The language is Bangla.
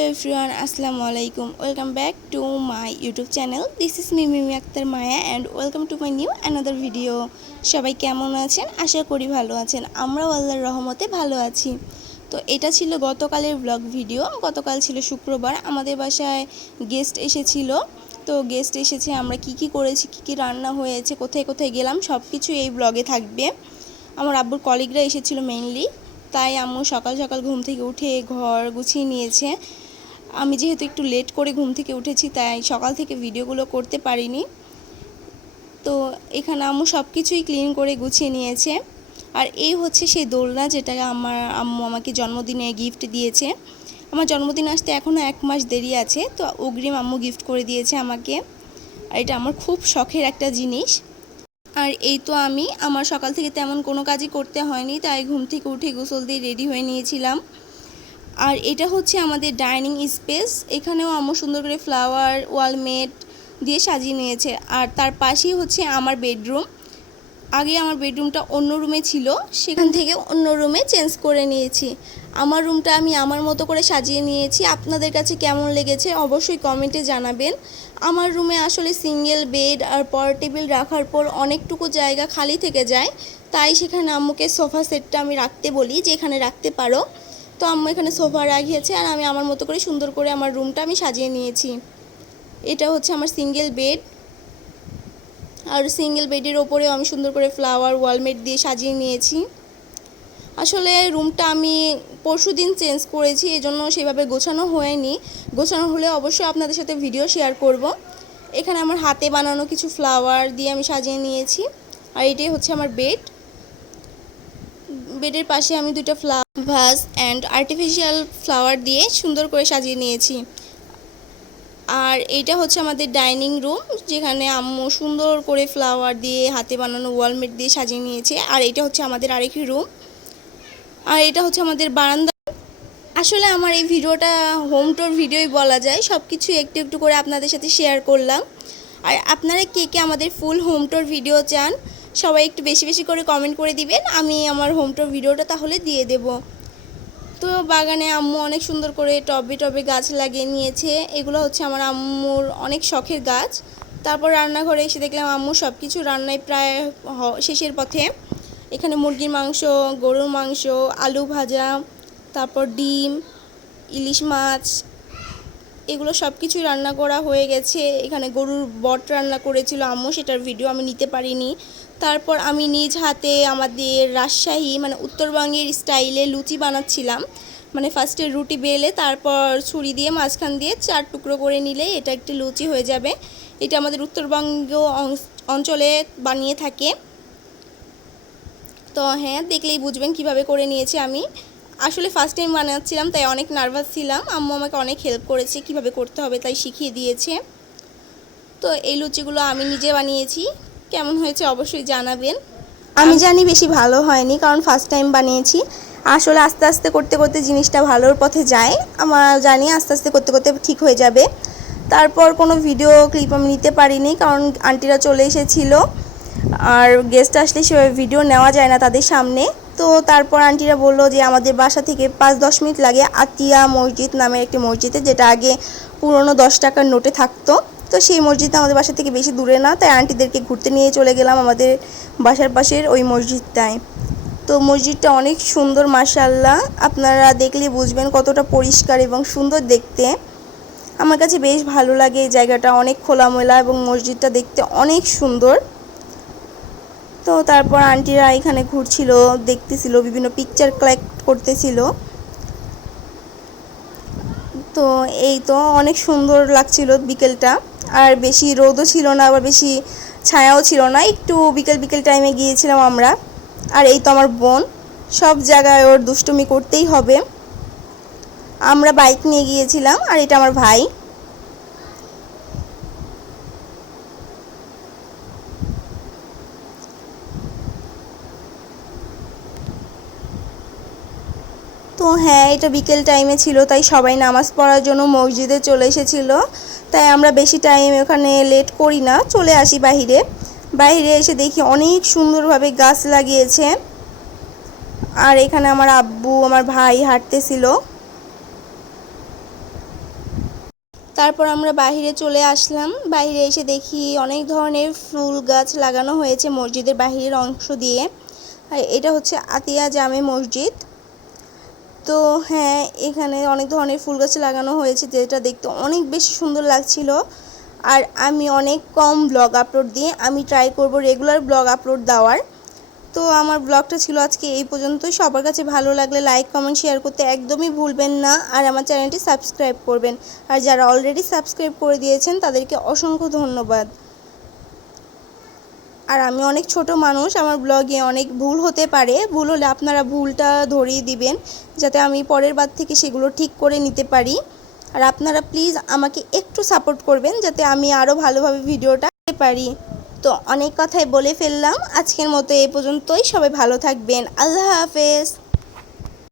Everyone, Assalamu alaikum. Welcome back to my YouTube channel. This is me Mimi Akhtar Maya and welcome to my new another video. সবাই কেমন আছেন? আশা করি ভালো আছেন। আমরাও আল্লাহর রহমতে ভালো আছি। তো এটা ছিল গতকালের ব্লগ ভিডিও। গতকাল ছিল শুক্রবার। আমাদের বাসায় গেস্ট এসেছিল। তো গেস্ট এসেছে, আমরা কি করেছি, কি রান্না হয়েছে, কোথায় কোথায় গেলাম সবকিছু এই ব্লগে থাকবে। আমার আব্বুর কলিগরা এসেছিল মেইনলি, তাই আম্মু সকাল সকাল ঘুম থেকে উঠে ঘর গুছিয়ে নিয়েছে। আমি যেহেতু একটু লেট করে ঘুম থেকে উঠেছি, তাই সকাল থেকে ভিডিওগুলো করতে পারিনি। তো এখানে আম্মু সব কিছুই ক্লিন করে গুছিয়ে নিয়েছে। আর এই হচ্ছে সেই দোলনা যেটা আমার আম্মু আমাকে জন্মদিনে গিফট দিয়েছে। আমার জন্মদিন আসতে এখনও 1 মাস দেরি আছে, তো অগ্রিম আম্মু গিফট করে দিয়েছে আমাকে। আর এটা আমার খুব শখের একটা জিনিস। আর এই তো আমার সকাল থেকে তেমন কোনো কাজই করতে হয়নি, তাই ঘুম থেকে উঠে গোসল দিয়ে রেডি হয়ে নিয়েছিলাম। আর এটা হচ্ছে আমাদের ডাইনিং স্পেস। এখানেও আম্মু সুন্দর করে ফ্লাওয়ার ওয়ালমেট দিয়ে সাজিয়ে নিয়েছে। আর তার পাশেই হচ্ছে আমার বেডরুম। আগে আমার বেডরুমটা অন্য রুমে ছিল, সেখান থেকে অন্য রুমে চেঞ্জ করে নিয়েছি। আমার রুমটা আমি আমার মতো করে সাজিয়ে নিয়েছি। আপনাদের কাছে কেমন লেগেছে অবশ্যই কমেন্টে জানাবেন। আমার রুমে আসলে সিঙ্গেল বেড আর টেবিল রাখার পর অনেকটুকু জায়গা খালি থেকে যায়, তাই সেখানে আম্মুকে সোফা সেটটা আমি রাখতে বলি যে এখানে রাখতে পারো। তো আম্মু এখানে সোফা রাখিয়েছে আর আমি আমার মতো করে সুন্দর করে আমার রুমটা আমি সাজিয়ে নিয়েছি। এটা হচ্ছে আমার সিঙ্গেল বেড। আর সিঙ্গেল বেডের ওপরেও আমি সুন্দর করে ফ্লাওয়ার ওয়ালমেট দিয়ে সাজিয়ে নিয়েছি। আসলে রুমটা আমি পরশুদিন চেঞ্জ করেছি, এজন্য সেভাবে গোছানো হয়নি। গোছানো হলে অবশ্যই আপনাদের সাথে ভিডিও শেয়ার করব। এখানে আমার হাতে বানানো কিছু ফ্লাওয়ার দিয়ে আমি সাজিয়ে নিয়েছি। আর এটাই হচ্ছে আমার বেড। বেডের পাশে আমি দুটো ভাস অ্যান্ড আর্টিফিশিয়াল ফ্লাওয়ার দিয়ে সুন্দর করে সাজিয়ে নিয়েছি। আর এইটা হচ্ছে আমাদের ডাইনিং রুম, যেখানে আম্মু সুন্দর করে ফ্লাওয়ার দিয়ে হাতে বানানো ওয়ালমেট দিয়ে সাজিয়ে নিয়েছে। আর এটা হচ্ছে আমাদের আরেকটি রুম। আর এটা হচ্ছে আমাদের বারান্দা। আসলে আমার এই ভিডিওটা হোম ট্যুর ভিডিওই বলা যায়, সব কিছু একটু একটু করে আপনাদের সাথে শেয়ার করলাম। আর আপনারা কে আমাদের ফুল হোম ট্যুর ভিডিও চান সবাই একটু বেশি বেশি করে কমেন্ট করে দিবেন, আমি আমার হোম ট্যুর ভিডিওটা তাহলে দিয়ে দেব। তো বাগানে আম্মু অনেক সুন্দর করে টবে টবে গাছ লাগিয়ে নিয়েছে। এগুলো হচ্ছে আমার আম্মুর অনেক শখের গাছ। তারপর রান্নাঘরে এসে দেখলাম আম্মু সব কিছু রান্নায় প্রায় শেষের পথে। এখানে মুরগির মাংস, গরুর মাংস, আলু ভাজা, তারপর ডিম, ইলিশ মাছ, এগুলো সব কিছুই রান্না করা হয়ে গেছে। এখানে গরুর বট রান্না করেছিল আম্মু, সেটার ভিডিও আমি নিতে পারিনি। তারপর আমি নিজ হাতে আমাদের রাজশাহী উত্তরবঙ্গের স্টাইলে লুচি বানাচ্ছিলাম। ফার্স্টে রুটি বেলে তারপর ছুরি দিয়ে মাঝখান দিয়ে 4 টুকরো করে নিলে এটা একটি লুচি হয়ে যাবে। এটা আমাদের উত্তরবঙ্গ অঞ্চলে বানিয়ে থাকে। তো হ্যাঁ, দেখলেই বুঝবেন কিভাবে করে নিয়েছি আমি। আসলে ফার্স্ট টাইম বানাচ্ছিলাম, তাই অনেক নার্ভাস ছিলাম। আম্মু আমাকে অনেক হেল্প করেছে, কিভাবে করতে হবে তাই শিখিয়ে দিয়েছে। তো এই লুচিগুলো আমি নিজে বানিয়েছি। কেমন হয়েছে অবশ্যই জানাবেন। আমি জানি বেশি ভালো হয়নি, কারণ ফার্স্ট টাইম বানিয়েছি। আসলে আস্তে আস্তে করতে করতে জিনিসটা ভালোর পথে যায়। আমার জানি আস্তে আস্তে করতে করতে ঠিক হয়ে যাবে। তারপর কোনো ভিডিও ক্লিপ আমি নিতে পারিনি, কারণ আন্টিরা চলে এসেছিলো। আর গেস্ট আসলে সেভাবে ভিডিও নেওয়া যায় না তাদের সামনে। তো তারপর আন্টিরা বললো যে আমাদের বাসা থেকে 5-10 মিনিট লাগে আতিয়া মসজিদ নামের একটি মসজিদে, যেটা আগে পুরনো 10 টাকার নোটে থাকতো। তো সেই মসজিদটা আমাদের বাসা থেকে বেশি দূরে না, তাই আন্টিদেরকে ঘুরতে নিয়ে চলে গেলাম আমাদের বাসার পাশের ওই মসজিদটায়। তো মসজিদটা অনেক সুন্দর, মাশাআল্লাহ। আপনারা দেখলে বুঝবেন কতটা পরিষ্কার এবং সুন্দর দেখতে। আমার কাছে বেশ ভালো লাগে এই জায়গাটা, অনেক খোলামেলা এবং মসজিদটা দেখতে অনেক সুন্দর। তো তারপর আন্টিরা এখানে ঘুরছিল, দেখতেছিল, বিভিন্ন পিকচার কালেক্ট করতেছিল। তো এই তো অনেক সুন্দর লাগছিল বিকেলটা। আর বেশি রোদও ছিল না, আবার বেশি ছায়াও ছিল না, একটু বিকেল বিকেল টাইমে গিয়েছিলাম আমরা। আর এই তো আমার বোন, সব জায়গায় ওর দুষ্টুমি করতেই হবে। আমরা বাইক নিয়ে গিয়েছিলাম। আর এটা আমার ভাই। তো হ্যাঁ, এটা বিকেল টাইমে ছিল, তাই সবাই নামাজ পড়ার জন্য মসজিদে চলে এসেছিলো। তাই আমরা বেশি টাইম ওখানে লেট করি না, চলে আসি বাইরে। বাইরে এসে দেখি অনেক সুন্দরভাবে গাছ লাগিয়েছে। আর এখানে আমার আব্বু আমার ভাই হাঁটতেছিল। তারপর আমরা বাইরে চলে আসলাম। বাইরে এসে দেখি অনেক ধরনের ফুল গাছ লাগানো হয়েছে মসজিদের বাহিরের অংশ দিয়ে। আর এটা হচ্ছে আতিয়া জামে মসজিদ। তো হ্যাঁ, এখানে অনেক ধরনের ফুল গাছ লাগানো হয়েছে, যেটা দেখতে অনেক বেশি সুন্দর লাগছিল। আর আমি অনেক কম ব্লগ আপলোড দিয়ে আমি ট্রাই করব রেগুলার ব্লগ আপলোড দেওয়ার। তো আমার ব্লগটা ছিল আজকে এই পর্যন্তই। সবার কাছে ভালো লাগলে লাইক কমেন্ট শেয়ার করতে একদমই ভুলবেন না। আর আমার চ্যানেলটি সাবস্ক্রাইব করবেন। আর যারা অলরেডি সাবস্ক্রাইব করে দিয়েছেন তাদেরকে অসংখ্য ধন্যবাদ। আর আমি অনেক ছোট মানুষ, আমার ব্লগে অনেক ভুল হতে পারে। ভুল হলে আপনারা ভুলটা ধরিয়ে দিবেন, যাতে আমি পরের বার থেকে সেগুলো ঠিক করে নিতে পারি। আর আপনারা প্লিজ আমাকে একটু সাপোর্ট করবেন, যাতে আমি আরও ভালোভাবে ভিডিওটা করতে পারি। তো অনেক কথাই বলে ফেললাম, আজকের মতো এই পর্যন্তই। সবাই ভালো থাকবেন। আল্লাহ হাফেজ।